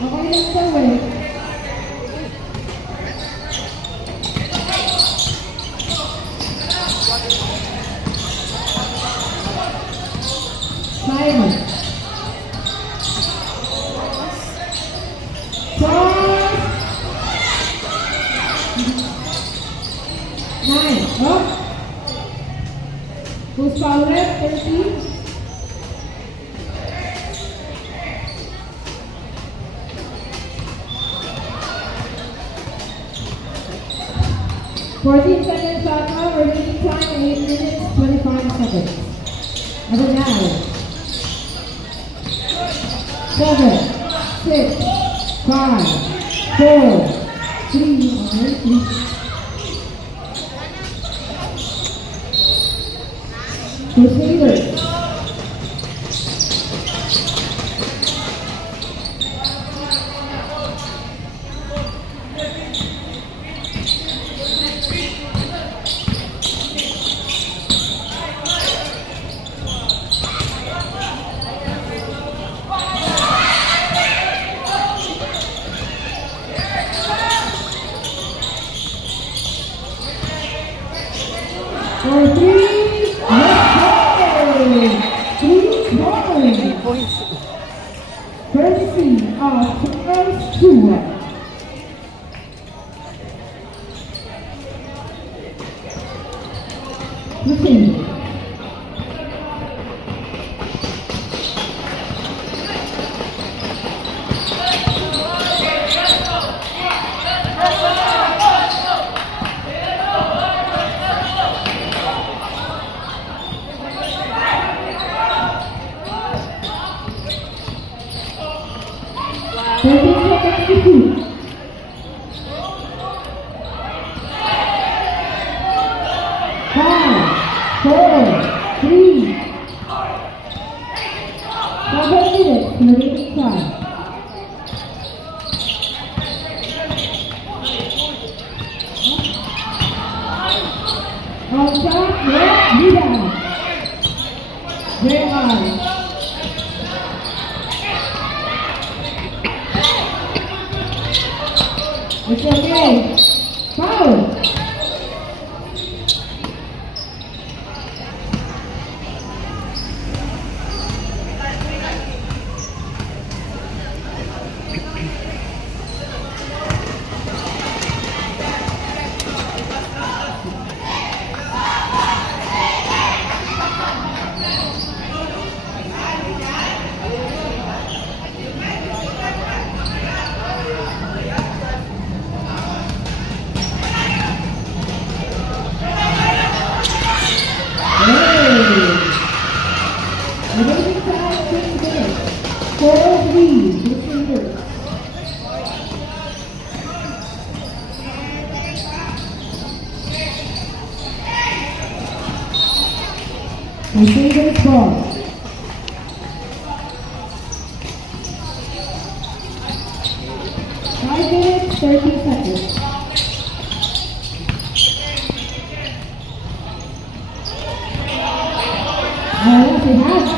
Okay lang daw eh. Simon. Cross. 9. Up. Who's foul left? 13. Fourteen seconds shot clock, remaining time 8 minutes, 25 seconds. And now, 7, 6, 5, 4, 3, Crusaders. For 3, points. Courtesy of Charles Stewart. Listen. It's okay. Foul. Crusaders ball. 5 minutes, 30 seconds. Yes, we have.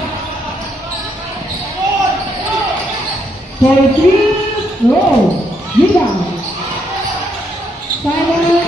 43, roll. Rebound. Simon.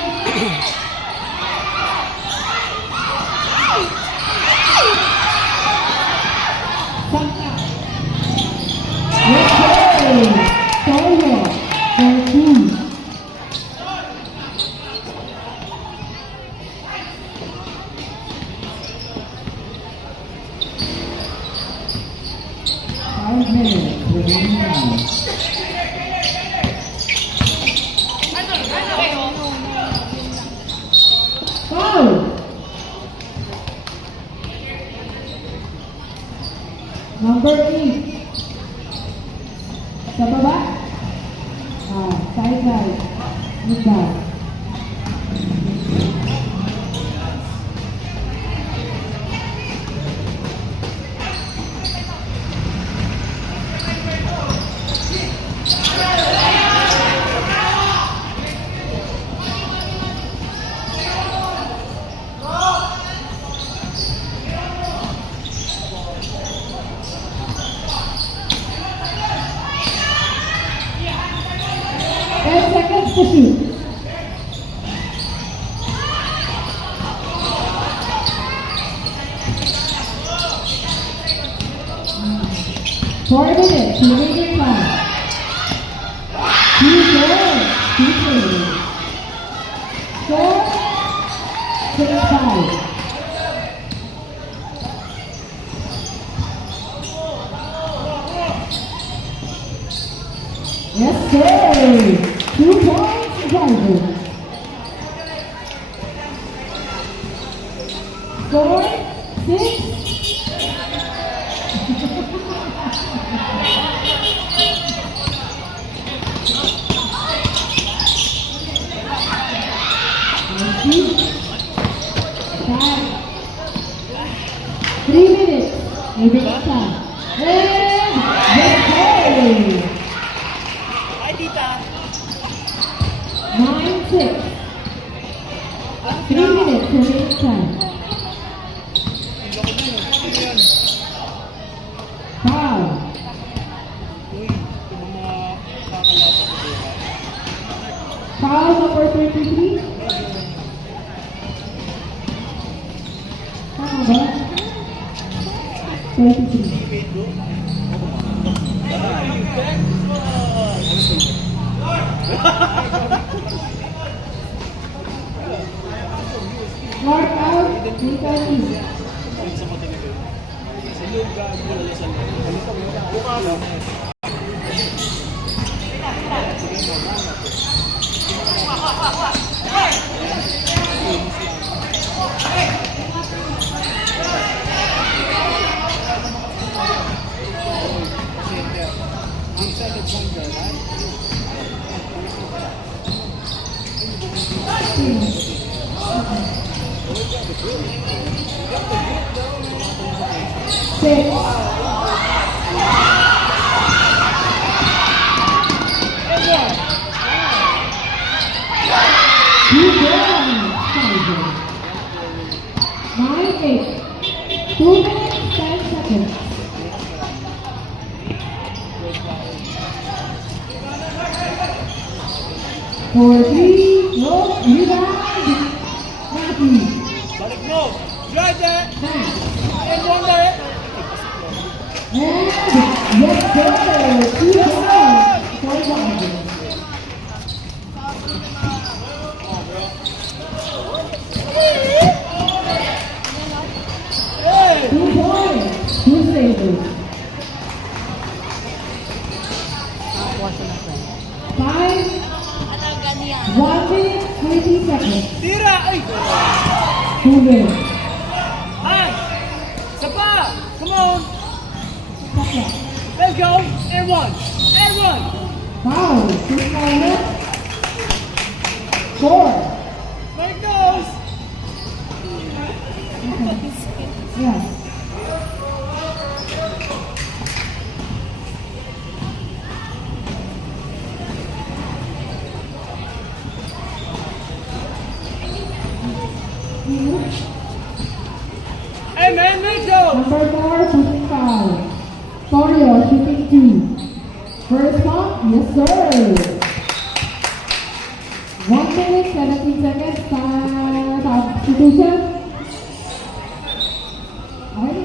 Number 8. Sa baba. Side. Midball. 10 seconds to shoot. 4 minutes, remaining time. 2 goals, 2 changes. 4, 6, 5. Yes, sir. 2 points, driver. Score, 6. Three minutes. Maybe next time. And yes, Hi, tita. 9-6. 3 minutes. Remaining time. Foul. Uy, ito mga kakalata ko dito. Foul number 33. Tama ba? 33. Mark out. 3:30. Six. Two goals. 9-8. 2 minutes, 10 seconds. For 3, no, rebound. Matthew. Balik mo. Jordan. Matt. And one there. And yes, sir. 2 goals. For Washington. Hey! 2 points. 2 savers. 5, 1 minute, 20 seconds. Tira! Ay! 2 minutes. Ay! Sapa! Come on! Second. Let's go! And one! And one! Foul. 6 minutes. 4. There it goes! Yeah. Hey man, let's go! Number 4, shooting foul. Torio, shooting 2. First pump, yes sir. 1 minute, 17 seconds. Substitution. Okay.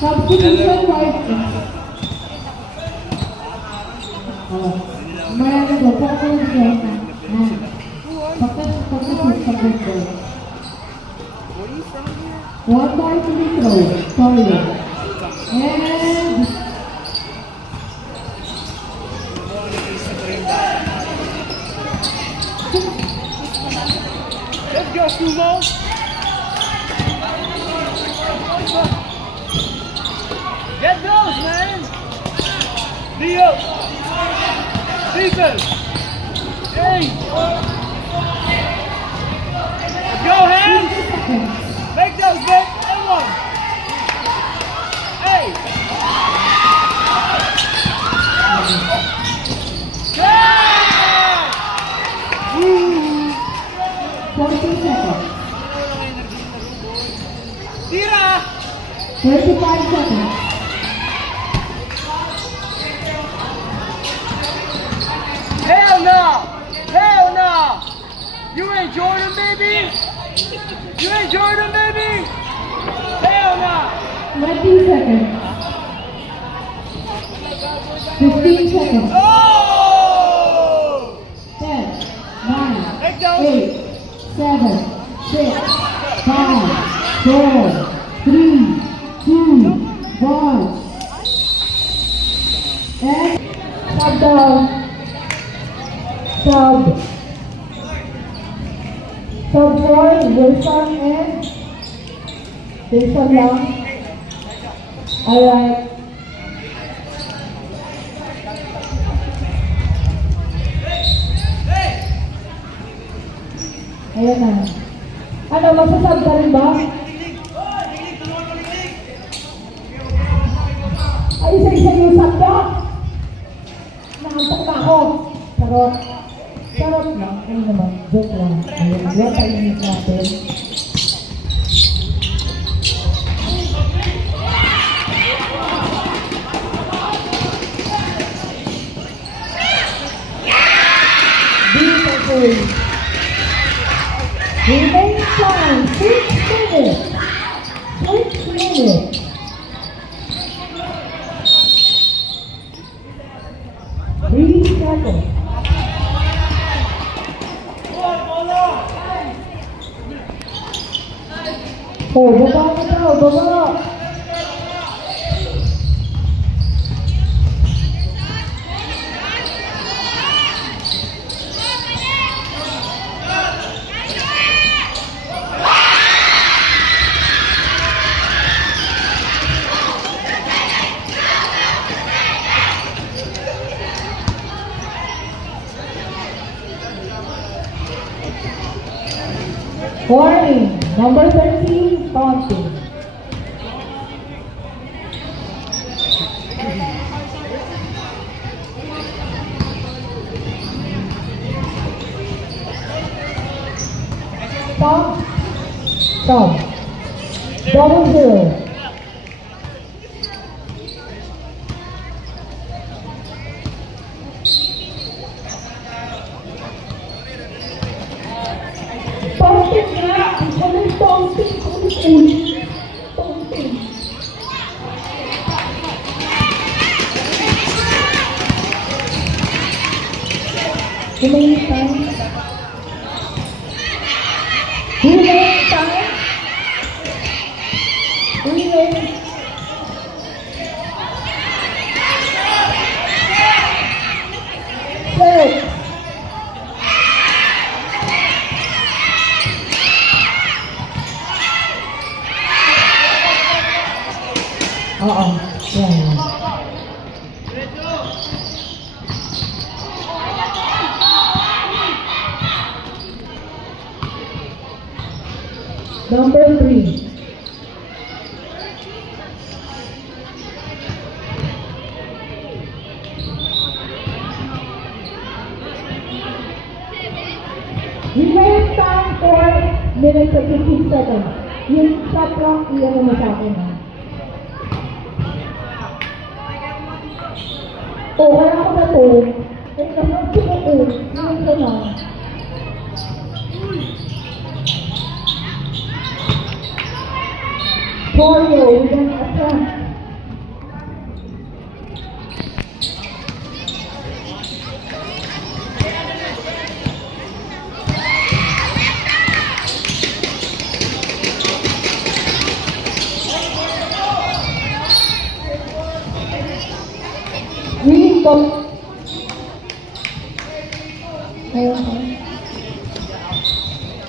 Substitution, right. Mayroon ko, focus siya na. Focus sa pagkakas. Where you from here? 1 more free throw. Sorry. And Let's go, Sumo! Get those, man! Leo! Defense! Hey! Go, hands! 50 seconds. Make those, man! And one! Hey! Yeah! Woo! 40 seconds. Tira! 35 seconds. Hell no! Hell no! You ain't Jordan, baby! You ain't Jordan, baby! Hell no! 20 seconds. 15 seconds. Oh! 10, 9, Take those. 8, 7, 6, 5, 4, 3, 2, 1. And sub down. Sub. Sub 4, Wilson and Wilson lang. Alright. Ayan na. Ano, masasab ka rin ba? Ay, isa-isa yung sab ka. Nakantak na ako. Charot. Charot lang. Ano naman, joke lang. Ayan, yung tayo natin. Beautiful. Remaining time, 6 minutes. 6 minutes. Three seconds. Oh, baba ka daw, baba. Warning, number 13, taunting. Stop. Stop. Double zero. Taunting nga! Ano yung taunting? Ulit-ulit. Taunting. Remaining time. Remaining time. Remaining. Six. Oo. Yan. Number 3. Remaining time 4 minutes and 15 seconds. Yung shot clock, iyan mo sa akin. Ha? Oh, kaya ako na to. Kaya naman ko na to. Ngayon ko na. Choreo, with an attempt. Really go. Ayun ko.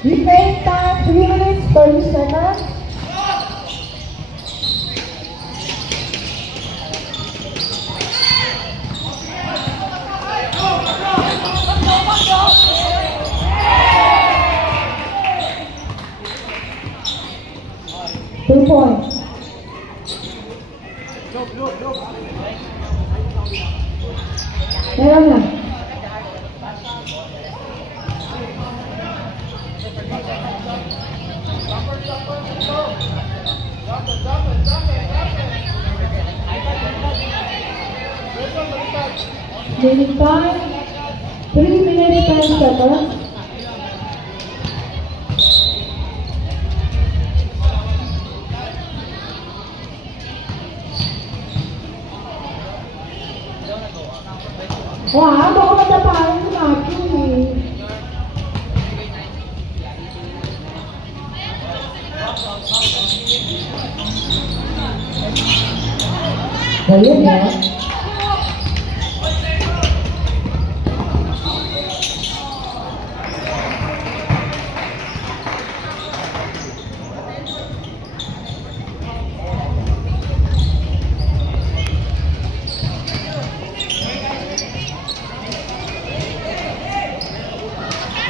Remaining time, 3 minutes, 30 seconds. Two points. Meron na. Drop it. Remaining time, 3 minutes 10 seconds. Wah, baka matapain sa akin eh. Ayun na.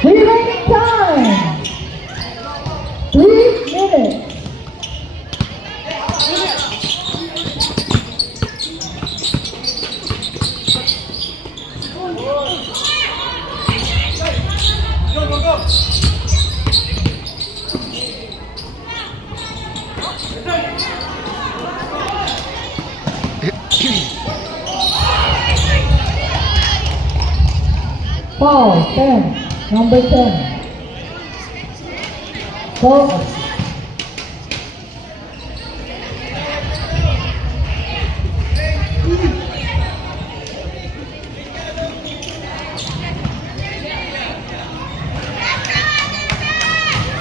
Remaining time, 3 minutes. Foul, 10, number 10. Focus.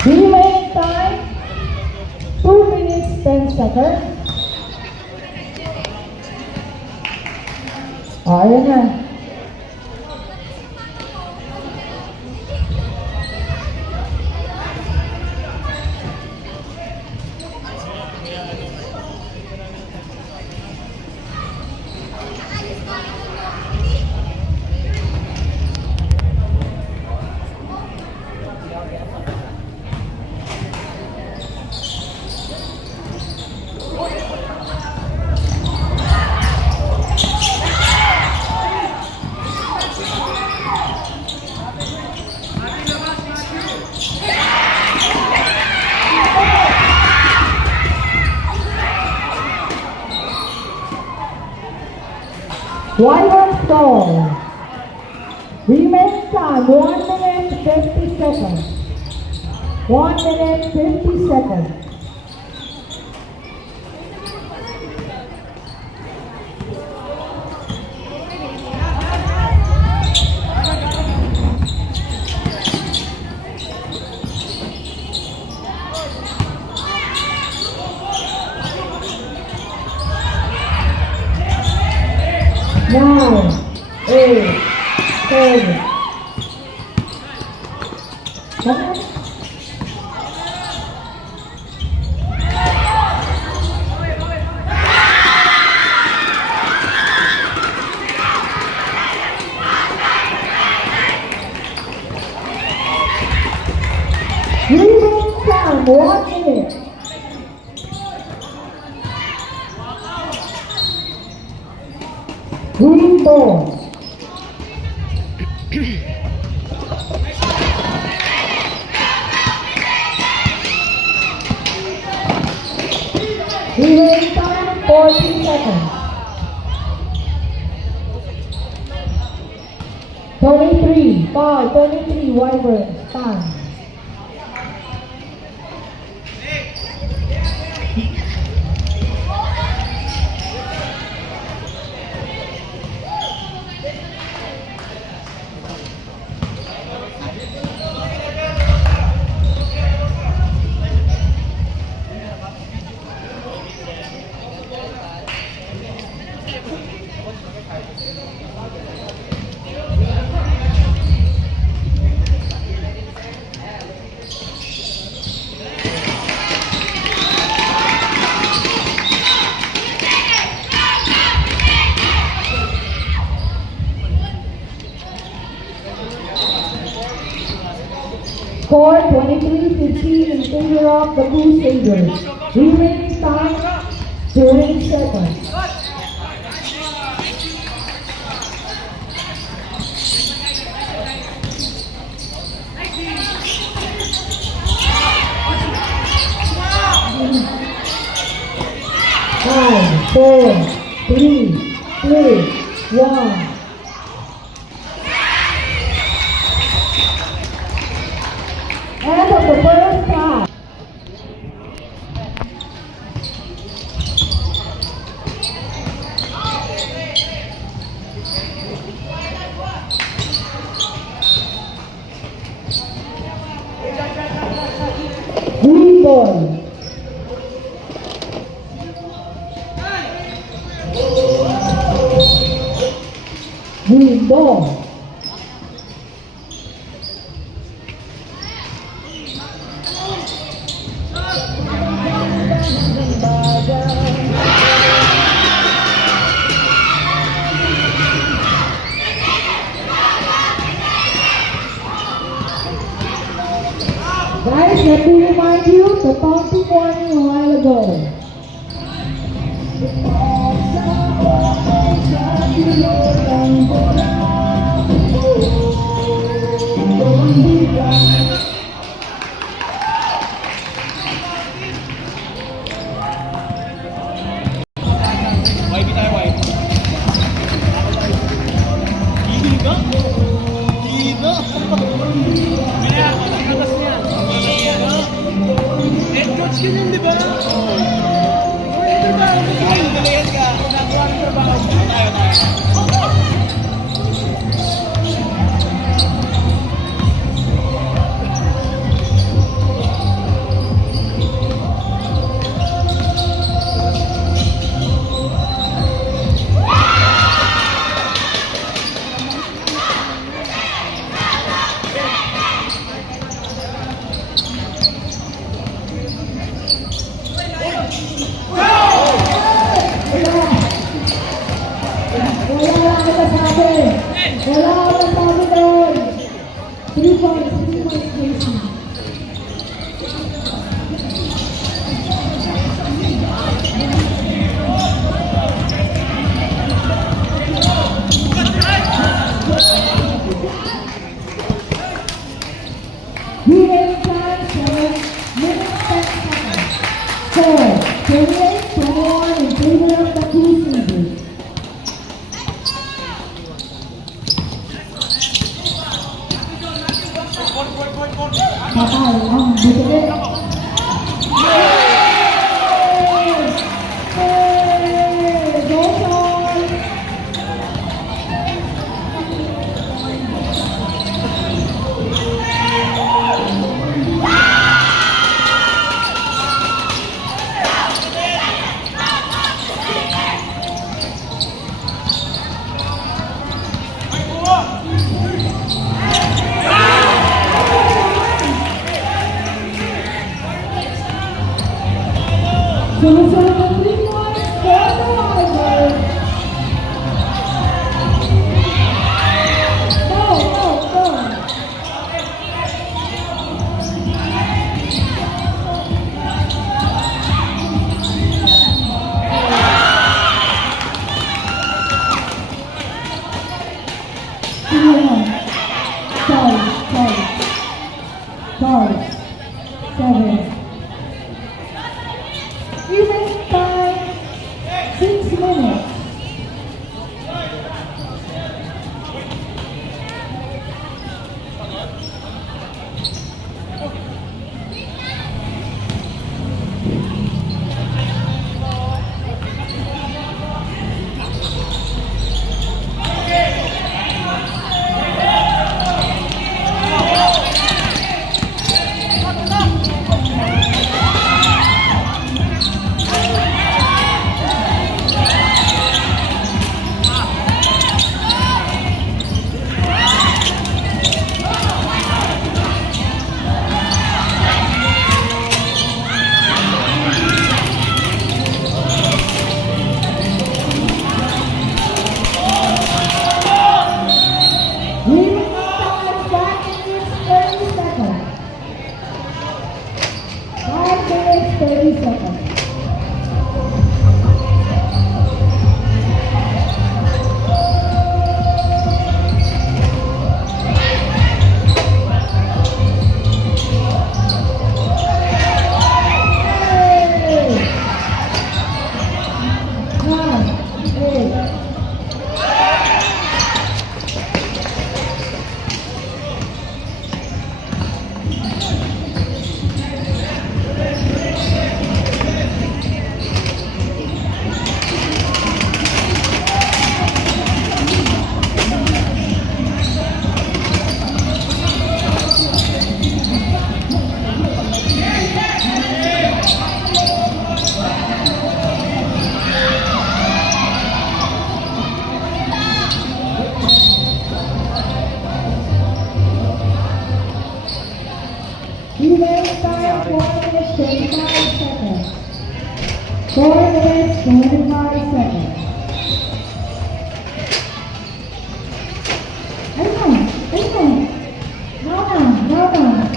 Remaining time, 2 minutes 10 seconds. Ayan na. Wyvern stall. Remaining time, 1 minute 50 seconds. 1 minute 50 seconds. Nine, 8, 7. Remaining time, 1 minute. Green ball. Remaining time, 40 seconds. 23, 5, 23, Wyvern, time. Score 23-15 in favor of the Crusaders. Remaining time, 30 seconds. Five, four, three, two, one. Green ball. Guys, let me remind you the pumping warning a while ago. YB tayo, YB. Higa? Higa? Kaya, atas niya. Head coach ka niyan, di ba? Oo. Ay, dalayan ka. Nakuha ng trabaho. Tayo. Wala akong nasabi. Wala akong nasabi doon. 3 points, 3 points, Casey. Remaining time, 7 minutes, 10 seconds. Score, 28-21 in favor of the Crusaders. Patay ang butike. Go Toy! Sunod-sunod ang 3 points for the Warriors. Go, go, go! Sorry. 7. Remaining time, 6 minutes. 4 minutes, 25 seconds. Ayun. Now na.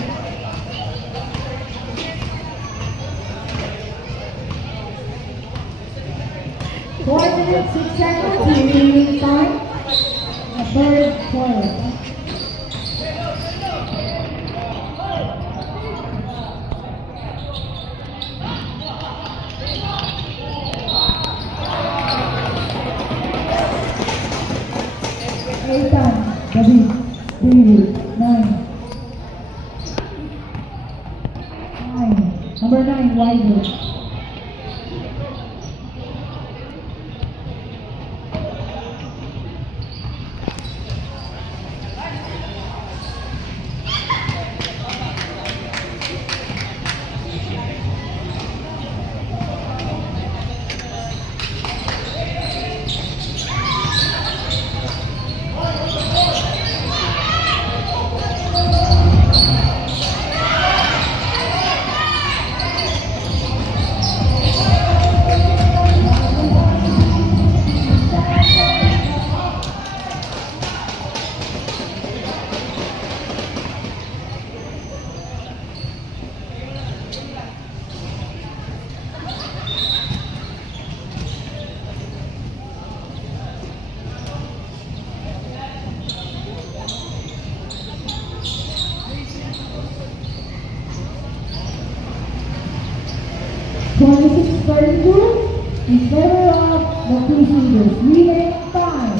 4 minutes, 6 seconds, remaining time. The third quarter. Eitan, David, David, 9. 9. Number 9, Wiser. Twenty-six, 32 in favor of the Crusaders. Remaining time.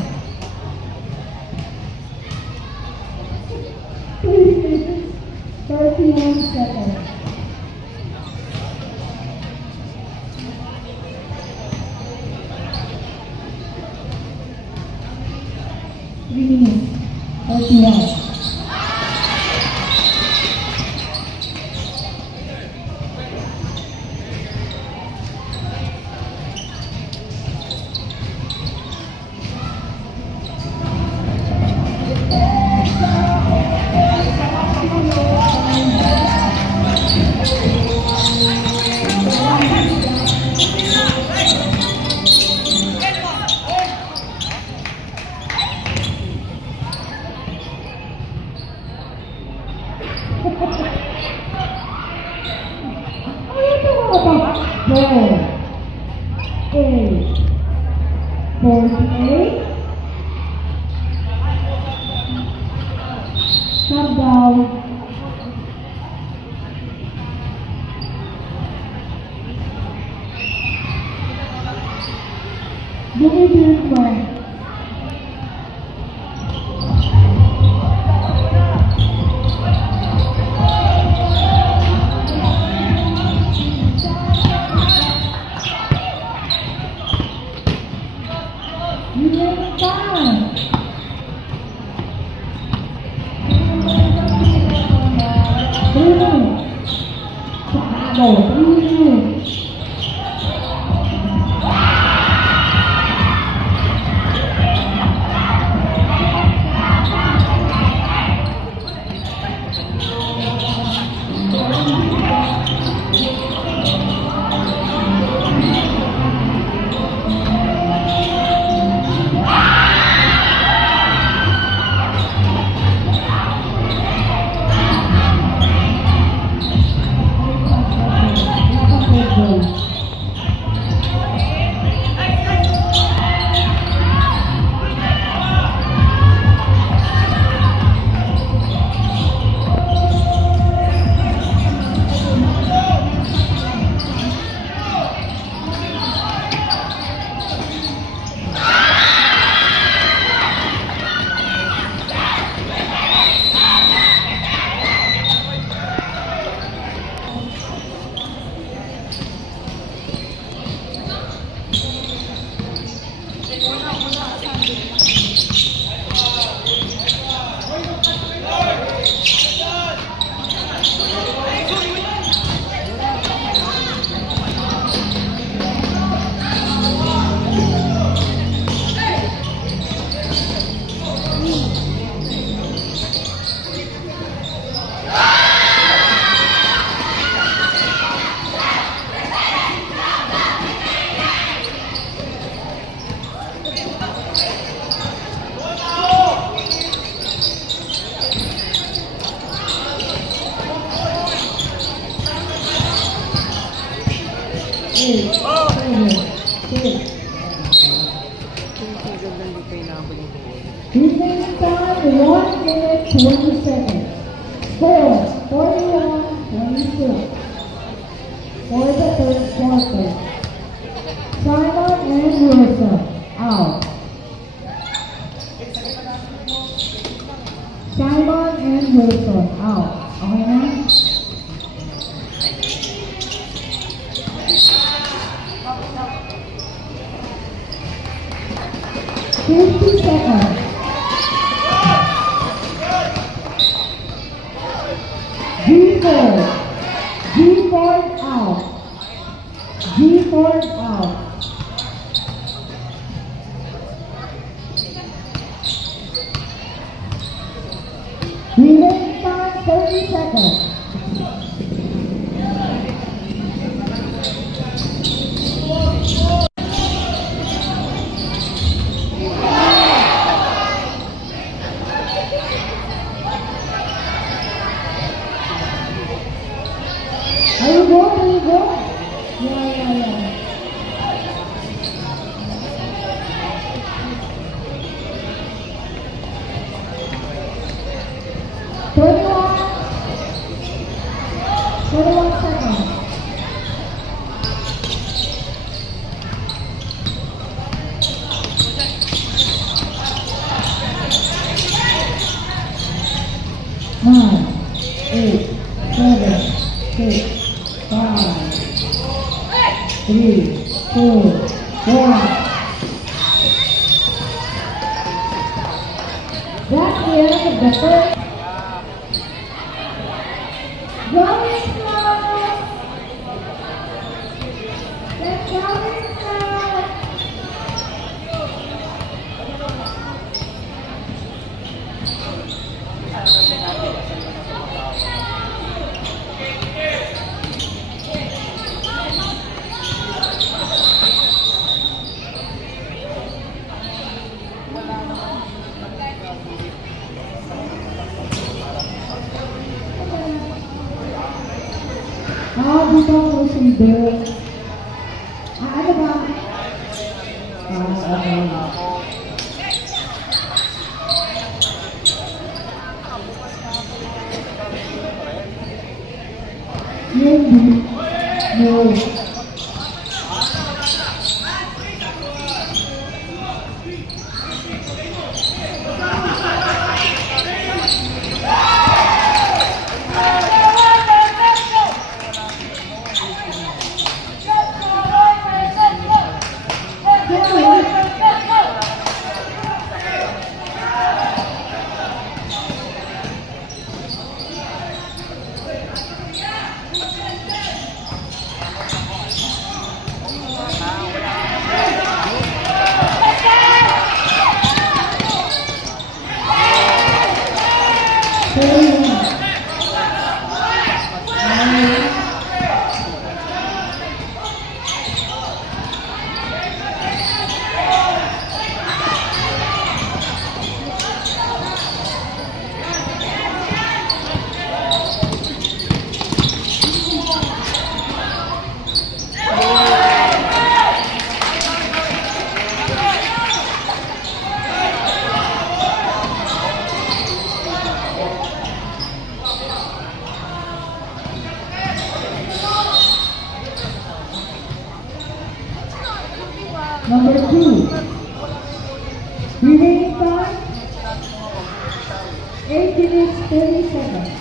3 minutes, 31 seconds. Three minutes, 31. Come down. Bumibig mo. Remaining time. 3 minutes. Sakado, 3 minutes. Ang ganda hindi kayo nakabal yung goal. Remaining time, 1 minute 20 seconds. Score, 41-22. For the third quarter. Simon and Wilson, out. Simon and Wilson, out. Okay na? 50 seconds. G4. G4 out. G4 out. Remaining time 30 seconds. Are you go? Are you go? Yeah. 21 seconds. Nine, 8, 7, 6, 5, 3, 2, 1. That's the end of the first. Going slow. Let's going slow. Dito ako sundo. Ano ba? Okay. No. Number 2. Remaining time 8 minutes 30 seconds.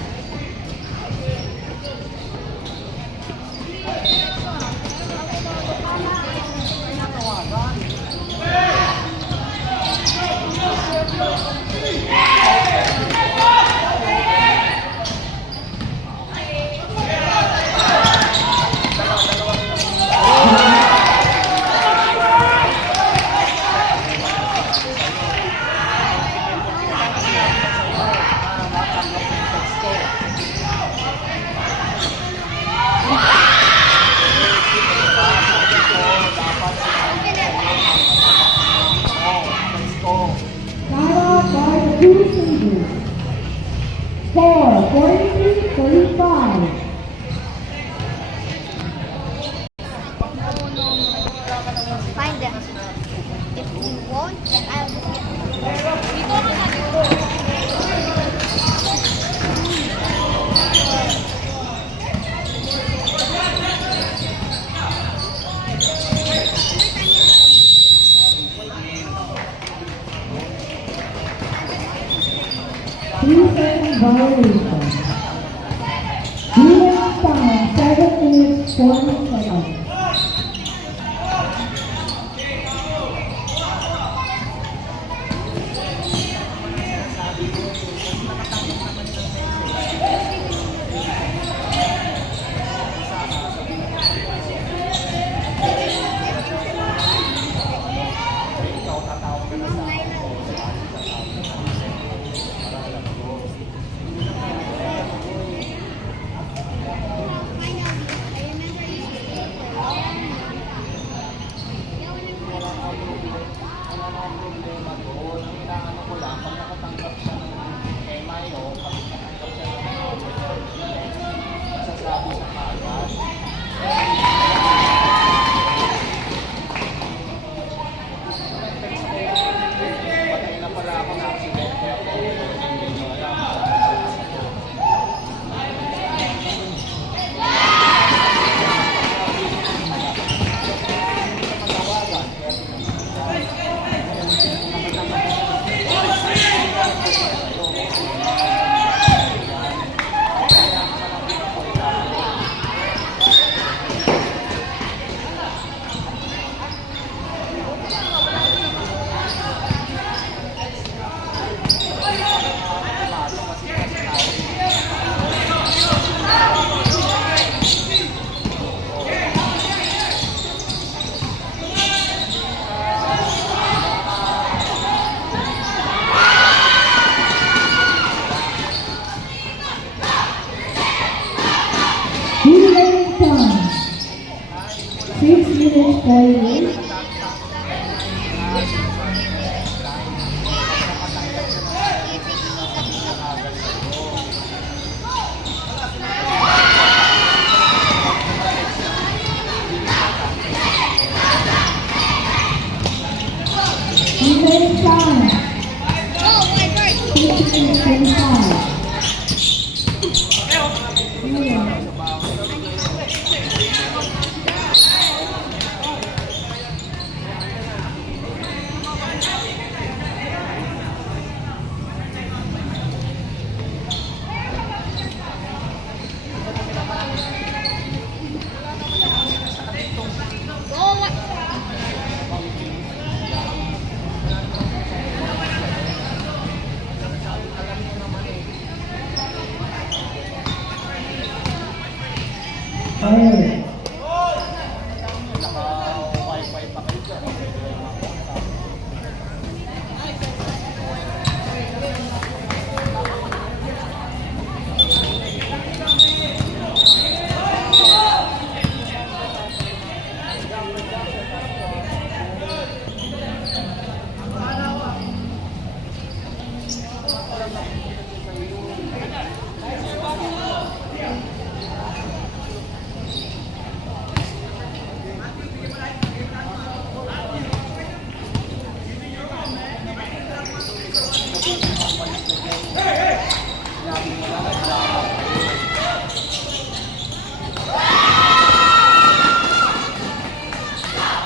find them. If you won't, then I'll get them. Dito ka na dito. Three-second violation. Remaining time 7 minutes 40 seconds. Remaining time 6 minutes 48. Remaining time Oh, my God. 6 minutes 25. Oh, what? Hey.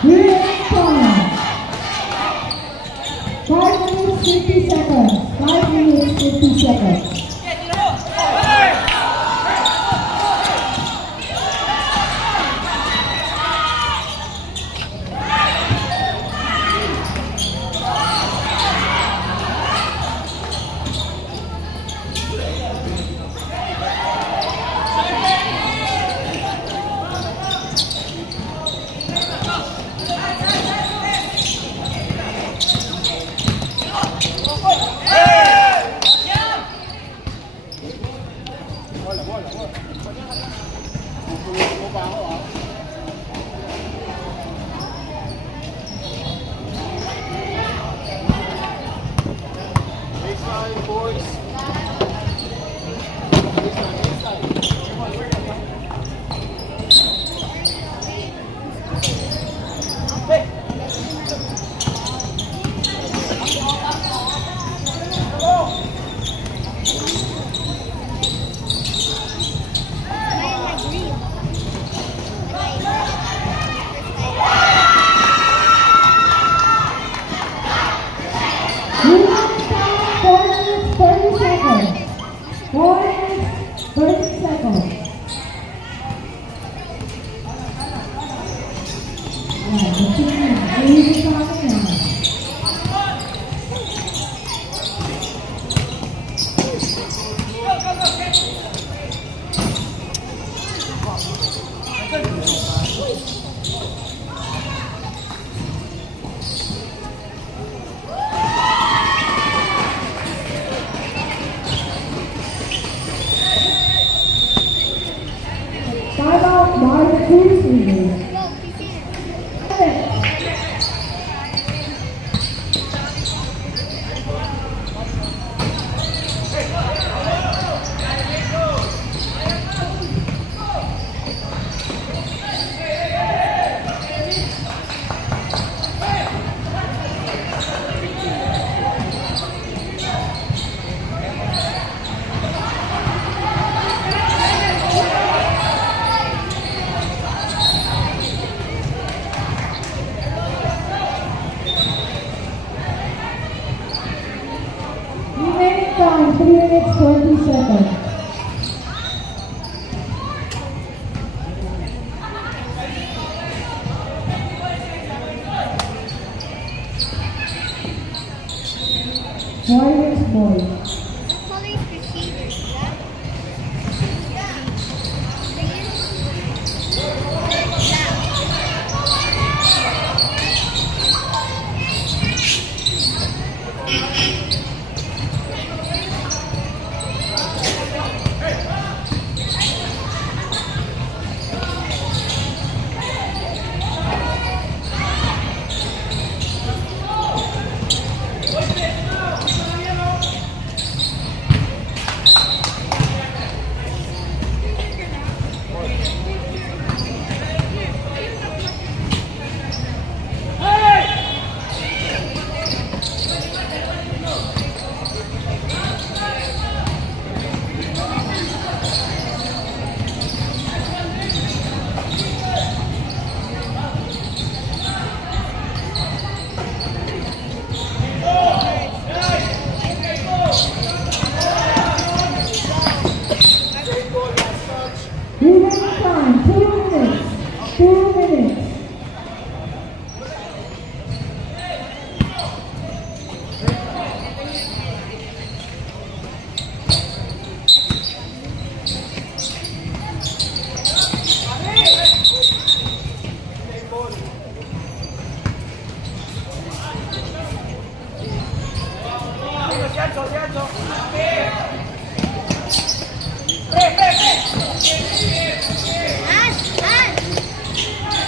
Remaining time 5 minutes 50 seconds. 5 minutes 50 seconds. Ayan, gusto niya. Ayun sa akin na. Time out by the Crusaders. Go, Peter. Remaining time, 3 minutes, 20 seconds. Warriors boys. What color is Crusaders? Black? Remaining time, 2 minutes. 2 minutes. Ash! Ash!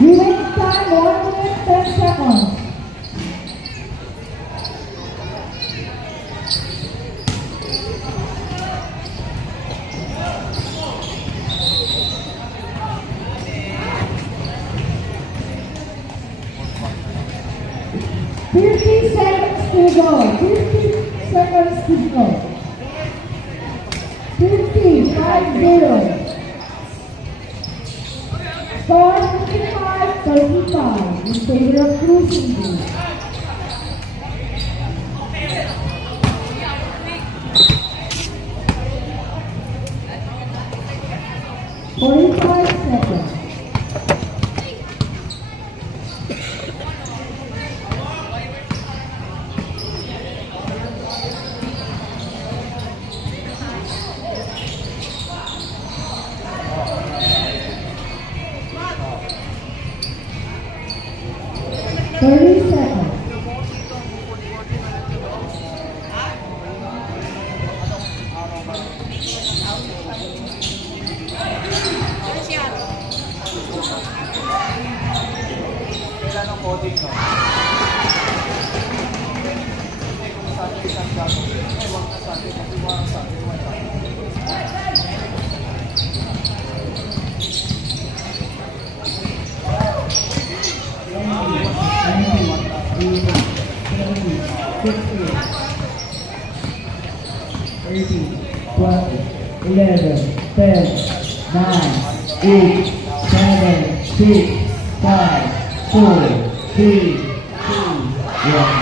Remaining time, 1 minute, 10 seconds. Fifty seconds to go. 50 seconds to go. 50, 5-0. Score 55-35 in favor of Crusaders. Forty-five seconds. Thirty seconds. Kailan ang coding no? Kung saan yung isang gagawin, ay huwag na sa atin, kasi huwag sa atin, huwag na. Thank you. 16, 18, 20, 11, 10, 9, 8, 7, 6, 5, 4, 3, 2, 1.